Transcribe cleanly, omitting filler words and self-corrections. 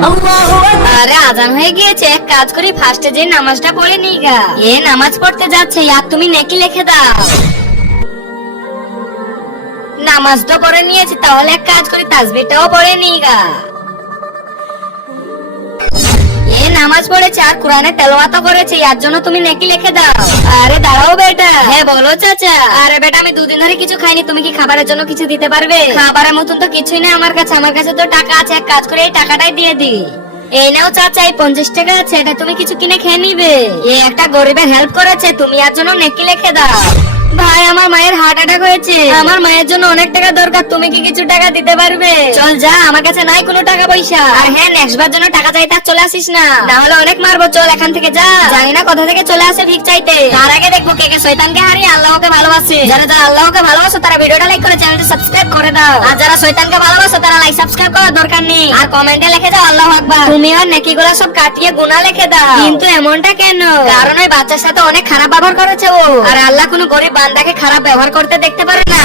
আরে আজান হয়ে গিয়েছে, এক কাজ করি ফার্স্টে যে নামাজটা পড়ে নিই গা। এ নামাজ পড়তে যাচ্ছে আর তুমি নেকি লিখে দাও। নামাজ তো পড়ে নিয়েছি, তাহলে এক কাজ করি তাসবিহটাও পড়ে নিই গা। এ নামাজ পড়েছে আর কোরআনে তেলাওয়াত করেছে, এর জন্য তুমি নেকি লিখে দাও। আরে দাঁড়াও বেটা। হ্যাঁ বলো চাচা। আরে বেটা আমি দুদিন ধরে কিছু খাইনি, তুমি কি খাবারের জন্য কিছু দিতে পারবে? খাবারের মতন তো কিছুই নেই আমার কাছে, আমার কাছে তো টাকা আছে, এক কাজ করে এই টাকাটাই দিয়ে দি। এই নাও চাচা, এই 50 টাকা আছে, এটা তুমি কিছু কিনে খেয়ে নিবে। এ একটা গরিবের হেল্প করেছে, তুমি এর জন্য নেকি লিখে দাও। ভাই আমার মায়ের হার্ট অ্যাটাক হয়েছে, আমার মায়ের জন্য অনেক টাকা দরকার, তুমি কি কিছু টাকা দিতে পারবে? চল যা, আমার কাছে নাই কোনো টাকা পয়সা। আর হ্যাঁ নেক্সট বার জন্য টাকা চাইতে আর চলে আসিস না, না হলে অনেক মারবো। চল এখান থেকে যা, জানি না কোথা থেকে চলে আসে ভিক চাইতে। তার আগে দেখবো কে কে শয়তানকে হারিয়ে আল্লাহকে ভালোবাসে। যারা যারা আল্লাহকে ভালোবাসো তারা ভিডিওটা লাইক করে চ্যানেলটা সাবস্ক্রাইব করে দাও, আর যারা শয়তানকে ভালোবাসো তারা লাইক সাবস্ক্রাইব করার দরকার নেই, আর কমেন্টে লিখে দাও আল্লাহু আকবার। তুমি আর নেকিগুলো সব কাটিয়ে গুনাহ লিখে দাও। কিন্তু এমনটা কেন? কারণ ওই বাচ্চার সাথে অনেক খারাপ ব্যবহার করেছে ও, আর আল্লাহ কোনো গরিব বান্দাকে খারাপ ব্যবহার করতে দেখতে পারে না।